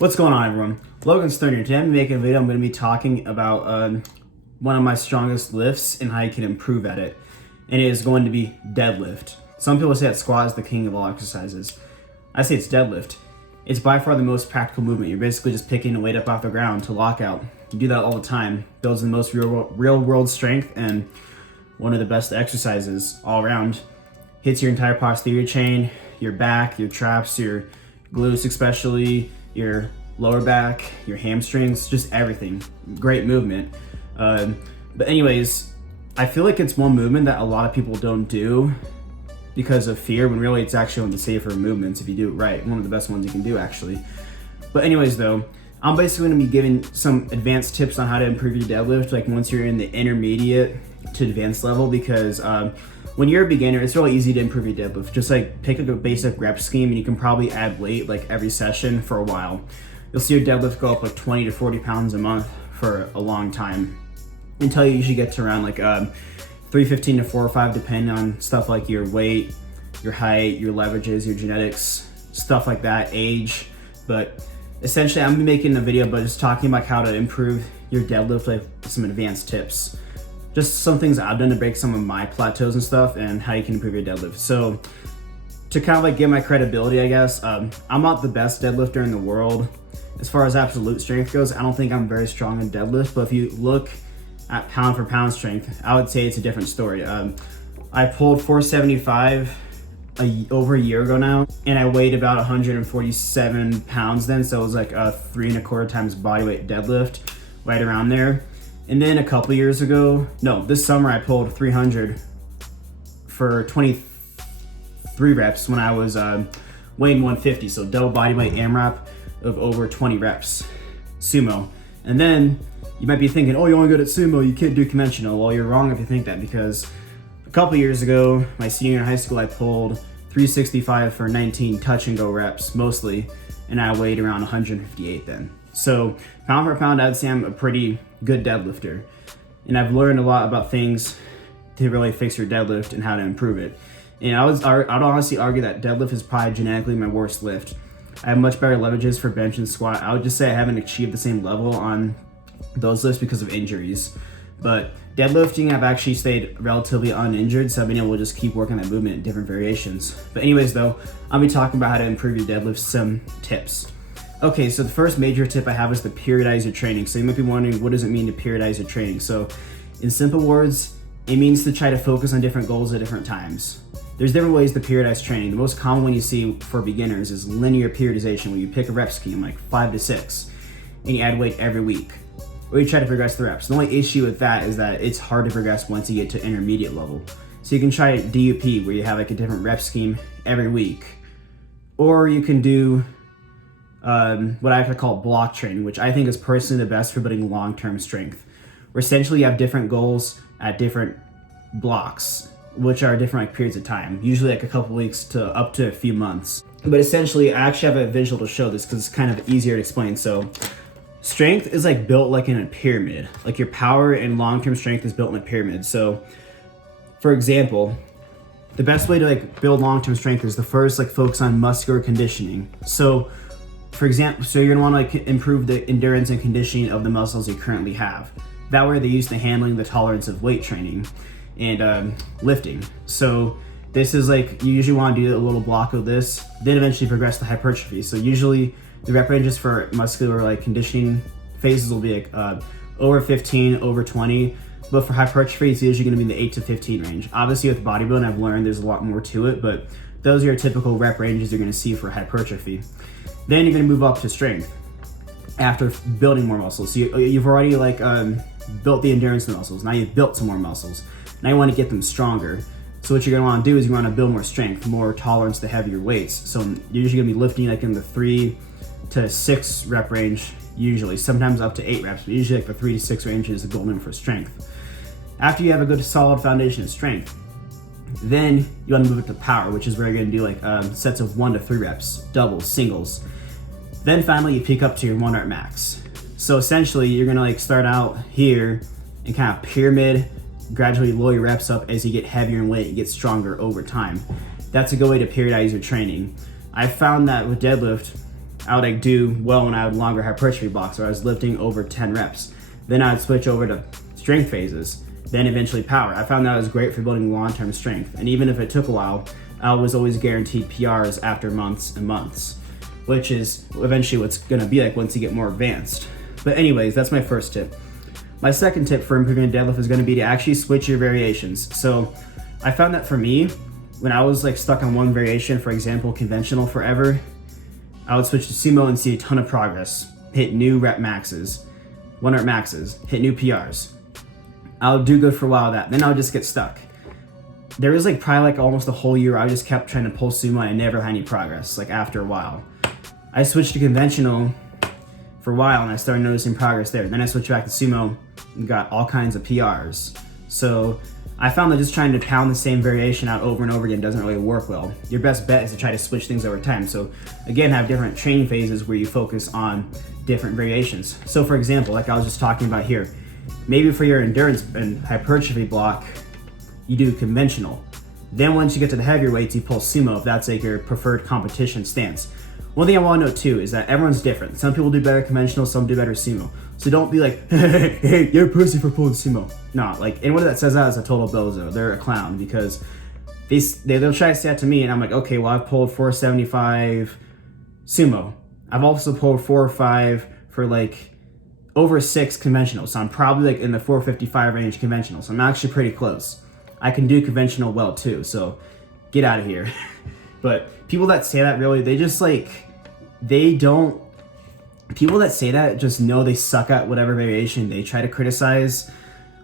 What's going on, everyone? Logan's Third here. Today I'm making a video. I'm going to be talking about one of my strongest lifts and how you can improve at it. And it is going to be deadlift. Some people say that squat is the king of all exercises. I say it's deadlift. It's by far the most practical movement. You're basically just picking a weight up off the ground to lock out. You do that all the time. Builds the most real world strength and one of the best exercises all around. Hits your entire posterior chain, your back, your traps, your glutes especially, your lower back, your hamstrings, just everything. Great movement. But anyways, I feel like it's one movement that a lot of people don't do because of fear, when really it's actually one of the safer movements if you do it right. One of the best ones you can do, actually. But anyways though, I'm basically going to be giving some advanced tips on how to improve your deadlift, like once you're in the intermediate to advanced level, because when you're a beginner, it's really easy to improve your deadlift. Just like pick a basic rep scheme and you can probably add weight like every session for a while. You'll see your deadlift go up like 20 to 40 pounds a month for a long time until you usually get to around like 315 to 405, depending on stuff like your weight, your height, your leverages, your genetics, stuff like that, age. But essentially I'm gonna be making a video but just talking about how to improve your deadlift, like some advanced tips. Just some things I've done to break some of my plateaus and stuff, and how you can improve your deadlift. So to kind of like get my credibility, I guess, I'm not the best deadlifter in the world. As far as absolute strength goes, I don't think I'm very strong in deadlift, but if you look at pound for pound strength, I would say it's a different story. I pulled 475 over a year ago now, and I weighed about 147 pounds then, so it was like a 3¼ times body weight deadlift, right around there. And then a couple years ago, no, this summer I pulled 300 for 23 reps when I was weighing 150, so double body weight AMRAP of over 20 reps, sumo. And then you might be thinking, oh, you're only good at sumo, you can't do conventional. Well, you're wrong if you think that, because a couple years ago, my senior year in high school, I pulled 365 for 19 touch and go reps mostly, and I weighed around 158 then. So pound for pound, I'd say I'm a pretty good deadlifter. And I've learned a lot about things to really fix your deadlift and how to improve it. And I'd honestly argue that deadlift is probably genetically my worst lift. I have much better leverages for bench and squat. I would just say I haven't achieved the same level on those lifts because of injuries. But deadlifting, I've actually stayed relatively uninjured, so I've been able to just keep working that movement in different variations. But anyways though, I'll be talking about how to improve your deadlift, some tips. Okay, so the first major tip I have is to periodize your training. So you might be wondering, what does it mean to periodize your training? So in simple words, it means to try to focus on different goals at different times. There's different ways to periodize training. The most common one you see for beginners is linear periodization, where you pick a rep scheme like 5 to 6 and you add weight every week, or you try to progress the reps. The only issue with that is that it's hard to progress once you get to intermediate level. So you can try DUP, where you have like a different rep scheme every week, or you can do what I like to call block training, which I think is personally the best for building long-term strength, where essentially you have different goals at different blocks, which are different like periods of time, usually like a couple weeks to up to a few months. But essentially, I actually have a visual to show this because it's kind of easier to explain. So strength is like built like in a pyramid. Like your power and long-term strength is built in a pyramid. So for example, the best way to like build long-term strength is to first like focus on muscular conditioning. So for example, so you're gonna wanna like improve the endurance and conditioning of the muscles you currently have. That way they're used to handling the tolerance of weight training and lifting. So this is like, you usually wanna do a little block of this, then eventually progress to hypertrophy. So usually the rep ranges for muscular like conditioning phases will be like over 15, over 20. But for hypertrophy, it's usually gonna be in the 8 to 15 range. Obviously with bodybuilding, I've learned there's a lot more to it, but those are your typical rep ranges you're gonna see for hypertrophy. Then you're gonna move up to strength after building more muscles. So you've already like built the endurance muscles. Now you've built some more muscles. Now you wanna get them stronger. So what you're gonna wanna do is you wanna build more strength, more tolerance to heavier weights. So you're usually gonna be lifting like in the 3 to 6 rep range, usually, sometimes up to 8 reps, but usually like the 3 to 6 range is the goal limit for strength. After you have a good solid foundation of strength, then you want to move it to power, which is where you're going to do like sets of 1 to 3 reps, doubles, singles. Then finally you peak up to your 1 rep max. So essentially you're going to like start out here and kind of pyramid, gradually lower your reps up as you get heavier in weight and get stronger over time. That's a good way to periodize your training. I found that with deadlift, I would like do well when I had longer hypertrophy blocks, or I was lifting over 10 reps. Then I'd switch over to strength phases, then eventually power. I found that was great for building long-term strength. And even if it took a while, I was always guaranteed PRs after months and months, which is eventually what's gonna be like once you get more advanced. But anyways, that's my first tip. My second tip for improving a deadlift is gonna be to actually switch your variations. So I found that for me, when I was like stuck on one variation, for example, conventional forever, I would switch to sumo and see a ton of progress, hit new rep maxes, 1 rep maxes, hit new PRs. I would do good for a while of that, then I would just get stuck. There was like probably like almost a whole year I just kept trying to pull sumo and I never had any progress, like after a while. I switched to conventional for a while and I started noticing progress there. Then I switched back to sumo and got all kinds of PRs. So I found that just trying to pound the same variation out over and over again doesn't really work well. Your best bet is to try to switch things over time. So again, have different training phases where you focus on different variations. So for example, like I was just talking about here, maybe for your endurance and hypertrophy block, you do conventional. Then once you get to the heavier weights, you pull sumo if that's like your preferred competition stance. One thing I want to note too is that everyone's different. Some people do better conventional, some do better sumo. So don't be like, hey, you're a pussy for pulling sumo. No, like anyone that says that is a total bozo. They're a clown because they'll try to say that to me and I'm like, okay, well I've pulled 475 sumo. I've also pulled 4 or 5 for like over 6 conventional. So I'm probably like in the 455 range conventional. So I'm actually pretty close. I can do conventional well too, so get out of here. But people that say that really, they just like, people that say that just know they suck at whatever variation they try to criticize.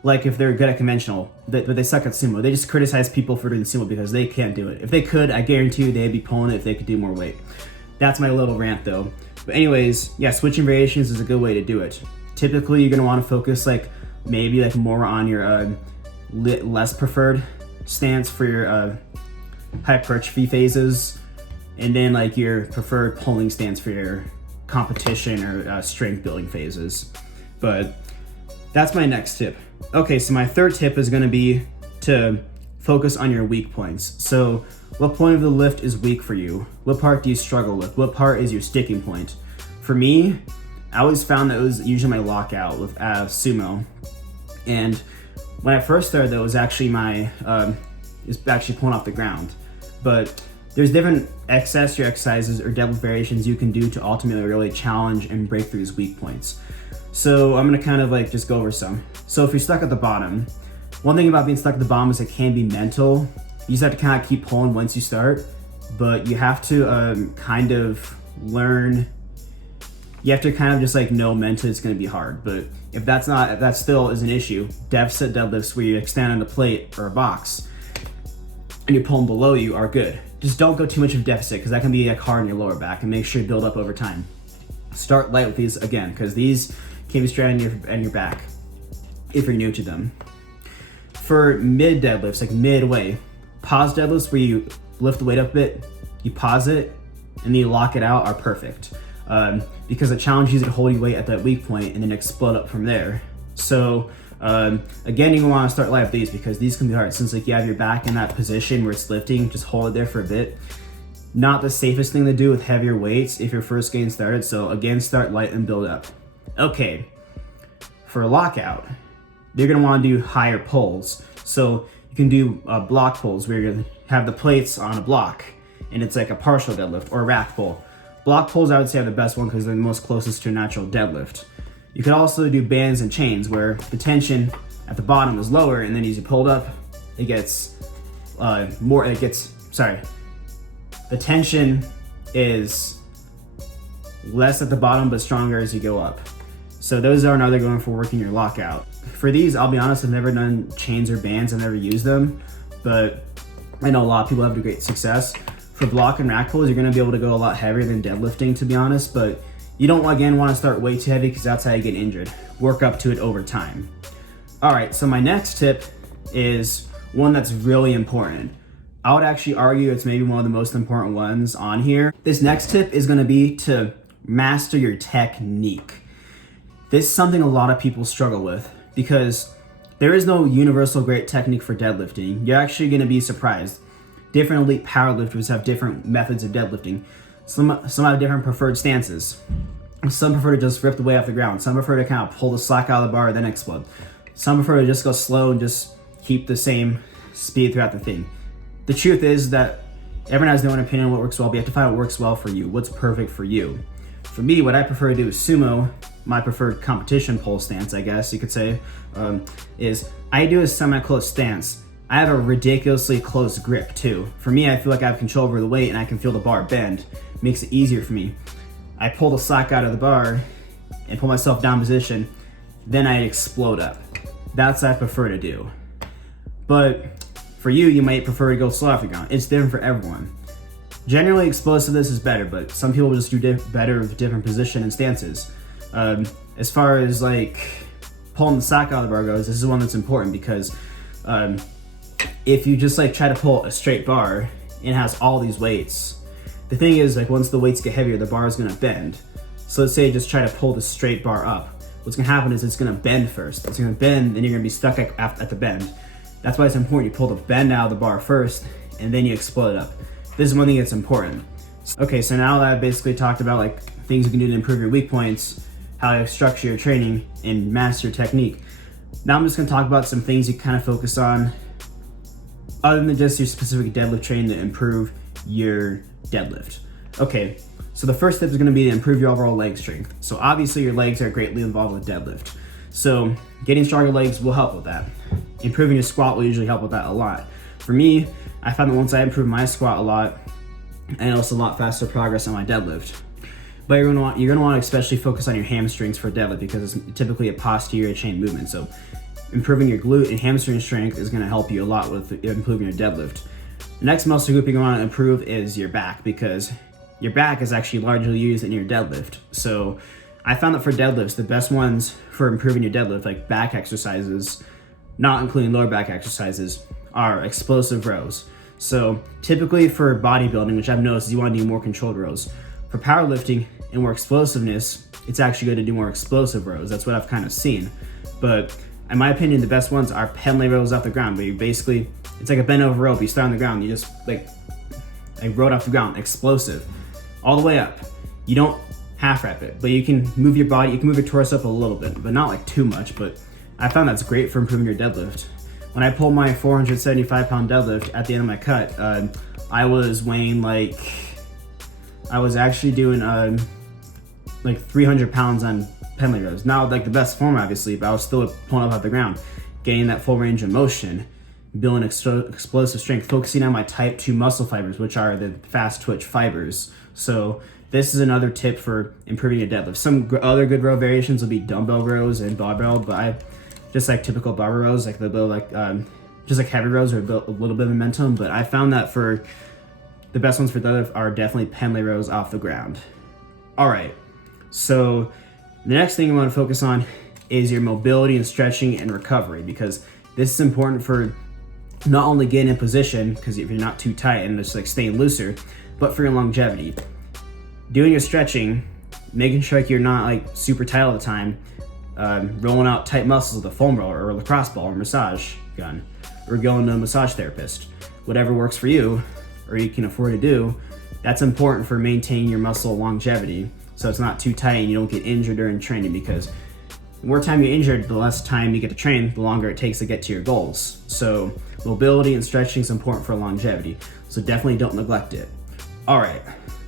Like if they're good at conventional, but they suck at sumo. They just criticize people for doing sumo because they can't do it. If they could, I guarantee you they'd be pulling it if they could do more weight. That's my little rant though. But anyways, yeah, switching variations is a good way to do it. Typically, you're gonna wanna focus like maybe like more on your less preferred stance for your hypertrophy phases, and then like your preferred pulling stance for your competition or strength building phases. But that's my next tip. Okay, so my third tip is gonna be to focus on your weak points. So what point of the lift is weak for you? What part do you struggle with? What part is your sticking point? For me, I always found that it was usually my lockout with sumo. And when I first started, that was actually actually pulling off the ground. But there's different accessory exercises or deadlift variations you can do to ultimately really challenge and break through these weak points. So I'm gonna kind of like just go over some. So if you're stuck at the bottom, one thing about being stuck at the bottom is it can be mental. You just have to kind of keep pulling once you start, but you have to kind of learn. You have to kind of just like know mentally it's gonna be hard. But if that still is an issue, deficit deadlifts where you extend on a plate or a box and you're pulling below you are good. Just don't go too much of deficit because that can be like hard on your lower back, and make sure you build up over time. Start light with these again because these can be straight on your back if you're new to them. For mid deadlifts, like midway, pause deadlifts where you lift the weight up a bit, you pause it, and then you lock it out are perfect. Because the challenge is to hold your weight at that weak point and then explode up from there. So again, you want to start light with these because these can be hard. Since like you have your back in that position where it's lifting, just hold it there for a bit. Not the safest thing to do with heavier weights if you're first getting started. So again, start light and build up. Okay, for a lockout, you're gonna want to do higher pulls. So you can do block pulls where you're gonna have the plates on a block and it's like a partial deadlift or a rack pull. Block pulls, I would say, are the best one because they're the most closest to a natural deadlift. You could also do bands and chains where the tension at the bottom is lower, and then as you pull it up, it gets the tension is less at the bottom but stronger as you go up. So those are another good one for working your lockout. For these, I'll be honest, I've never done chains or bands, I've never used them, but I know a lot of people have great success. For block and rack pulls, you're gonna be able to go a lot heavier than deadlifting, to be honest, but you don't, again, wanna start way too heavy because that's how you get injured. Work up to it over time. All right, so my next tip is one that's really important. I would actually argue it's maybe one of the most important ones on here. This next tip is gonna be to master your technique. This is something a lot of people struggle with because there is no universal great technique for deadlifting. You're actually gonna be surprised. Different elite powerlifters have different methods of deadlifting. Some have different preferred stances. Some prefer to just rip the weight off the ground. Some prefer to kind of pull the slack out of the bar and then explode. Some prefer to just go slow and just keep the same speed throughout the thing. The truth is that everyone has their own opinion on what works well, but you have to find what works well for you, what's perfect for you. For me, what I prefer to do is sumo, my preferred competition pole stance, I guess you could say, is I do a semi-close stance. I have a ridiculously close grip too. For me, I feel like I have control over the weight and I can feel the bar bend. It makes it easier for me. I pull the slack out of the bar and pull myself down position, then I explode up. That's what I prefer to do. But for you, you might prefer to go slow off the ground. It's different for everyone. Generally, explosiveness is better, but some people just do better with different position and stances. As far as like pulling the slack out of the bar goes, this is one that's important because if you just like try to pull a straight bar, it has all these weights. The thing is, like, once the weights get heavier, the bar is gonna bend. So let's say you just try to pull the straight bar up. What's gonna happen is it's gonna bend first. It's gonna bend, and you're gonna be stuck at the bend. That's why it's important you pull the bend out of the bar first, and then you explode up. This is one thing that's important. Okay, so now that I've basically talked about like things you can do to improve your weak points, how to structure your training, and master your technique. Now I'm just gonna talk about some things you kind of focus on other than just your specific deadlift training to improve your deadlift. Okay, so the first step is going to be to improve your overall leg strength. So obviously your legs are greatly involved with deadlift. So getting stronger legs will help with that. Improving your squat will usually help with that a lot. For me, I found that once I improved my squat a lot, I noticed a lot faster progress on my deadlift. But you're going to want to especially focus on your hamstrings for deadlift because it's typically a posterior chain movement. So improving your glute and hamstring strength is going to help you a lot with improving your deadlift. The next muscle group you're going to want to improve is your back because your back is actually largely used in your deadlift. So I found that for deadlifts, the best ones for improving your deadlift, like back exercises, not including lower back exercises, are explosive rows. So typically for bodybuilding, which I've noticed is you want to do more controlled rows. For powerlifting and more explosiveness, it's actually good to do more explosive rows. That's what I've kind of seen. But in my opinion, the best ones are pendlay rows off the ground, where you basically, it's like a bent over rope. You start on the ground, you just like row it off the ground, explosive, all the way up. You don't half wrap it, but you can move your body, you can move your torso up a little bit, but not like too much. But I found that's great for improving your deadlift. When I pulled my 475 pound deadlift at the end of my cut, I was weighing like, I was actually doing like 300 pounds on pendlay rows. Not like the best form, obviously, but I was still pulling up off the ground, getting that full range of motion, building explosive strength, focusing on my type 2 muscle fibers, which are the fast twitch fibers. So this is another tip for improving your deadlift. Some other good row variations will be dumbbell rows and barbell, but I just like typical barbell rows, like the like just like heavy rows, or a little bit of momentum. But I found that for the best ones for deadlift are definitely pendlay rows off the ground. All right, so the next thing you want to focus on is your mobility and stretching and recovery, because this is important for not only getting in position, because if you're not too tight and just like staying looser, but for your longevity. Doing your stretching, making sure like you're not like super tight all the time, rolling out tight muscles with a foam roller or a lacrosse ball or massage gun, or going to a massage therapist. Whatever works for you or you can afford to do, that's important for maintaining your muscle longevity, so it's not too tight and you don't get injured during training, because the more time you're injured, the less time you get to train, the longer it takes to get to your goals. So mobility and stretching is important for longevity, so definitely don't neglect it. All right,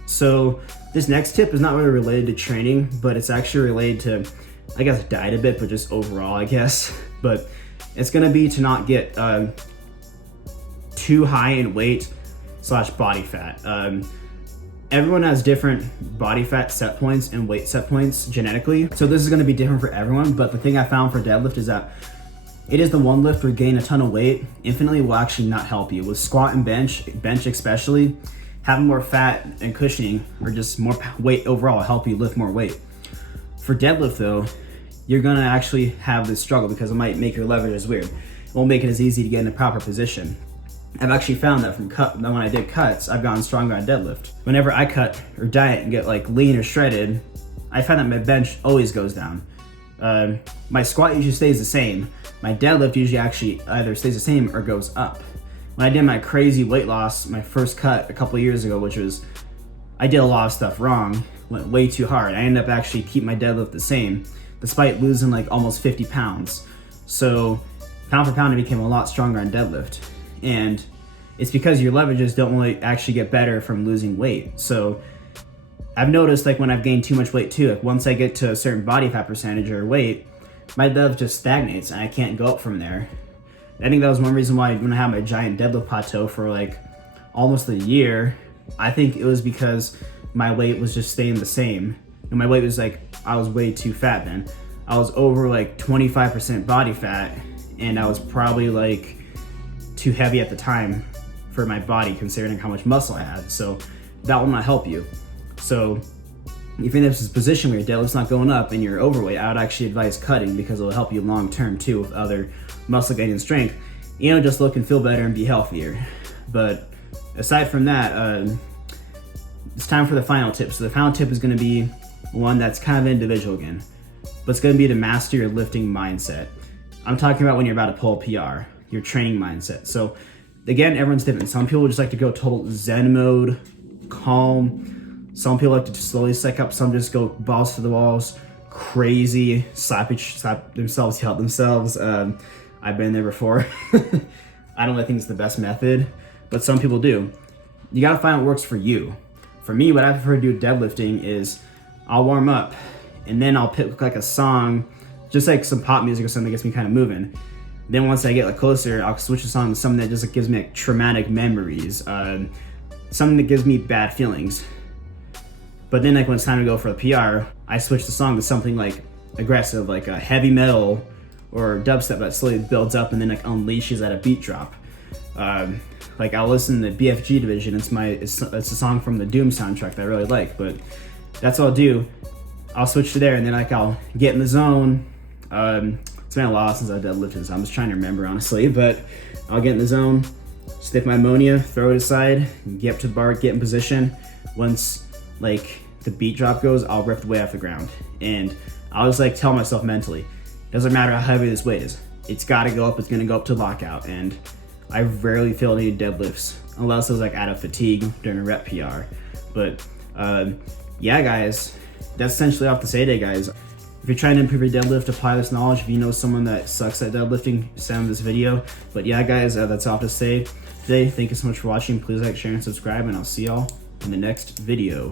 so this next tip is not really related to training, but it's actually related to, I guess, diet a bit, but just overall, I guess. But it's gonna be to not get too high in weight / body fat. Everyone has different body fat set points and weight set points genetically, so this is going to be different for everyone. But the thing I found for deadlift is that it is the one lift where gaining a ton of weight infinitely will actually not help you. With squat and bench especially, having more fat and cushioning, or just more weight overall, will help you lift more weight. For deadlift though, you're going to actually have this struggle because it might make your leverage weird. It won't make it as easy to get in a proper position. I've actually found that when I did cuts, I've gotten stronger on deadlift. Whenever I cut or diet and get like lean or shredded, I find that my bench always goes down. My squat usually stays the same. My deadlift usually actually either stays the same or goes up. When I did my crazy weight loss, my first cut a couple years ago, which was I did a lot of stuff wrong, went way too hard. I ended up actually keeping my deadlift the same, despite losing like almost 50 pounds. So pound for pound, I became a lot stronger on deadlift. And it's because your leverages don't really actually get better from losing weight. So I've noticed like when I've gained too much weight too, like once I get to a certain body fat percentage or weight, my deadlift just stagnates and I can't go up from there. I think that was one reason why when I had my giant deadlift plateau for like almost a year, I think it was because my weight was just staying the same. And my weight was like, I was way too fat then. I was over like 25% body fat, and I was probably like too heavy at the time for my body considering how much muscle I had. So that will not help you. So if you're in this position where your deadlift's not going up and you're overweight, I would actually advise cutting because it'll help you long term too with other muscle gain and strength. You know, just look and feel better and be healthier. But aside from that, it's time for the final tip. So the final tip is going to be one that's kind of individual again, but it's going to be to master your lifting mindset. I'm talking about when you're about to pull a PR, your training mindset. So again, everyone's different. Some people just like to go total Zen mode, calm. Some people like to just slowly psych up. Some just go balls to the walls, crazy, slap themselves, yell at themselves. I've been there before. I don't really think it's the best method, but some people do. You got to find what works for you. For me, what I prefer to do with deadlifting is I'll warm up and then I'll pick like a song, just like some pop music or something that gets me kind of moving. Then once I get like closer, I'll switch the song to something that just like gives me like traumatic memories, something that gives me bad feelings. But then like when it's time to go for the PR, I switch the song to something like aggressive, like a heavy metal or dubstep that slowly builds up and then like unleashes at a beat drop. Like I'll listen to BFG Division. It's a song from the Doom soundtrack that I really like, but that's what I'll do. I'll switch to there and then like I'll get in the zone. It's been a while since I've deadlifted, so I'm just trying to remember honestly, but I'll get in the zone, stick my ammonia, throw it aside, get up to the bar, get in position. Once like the beat drop goes, I'll rip the weight off the ground. And I'll just like tell myself mentally, doesn't matter how heavy this weight is, it's gotta go up, it's gonna go up to lockout. And I rarely feel any deadlifts unless it was like out of fatigue during a rep PR. But yeah, guys, that's essentially all I have to say today, guys. If you're trying to improve your deadlift, apply this knowledge. If you know someone that sucks at deadlifting, send them this video. But yeah, guys, that's all I have to say today. Thank you so much for watching. Please like, share, and subscribe, and I'll see y'all in the next video.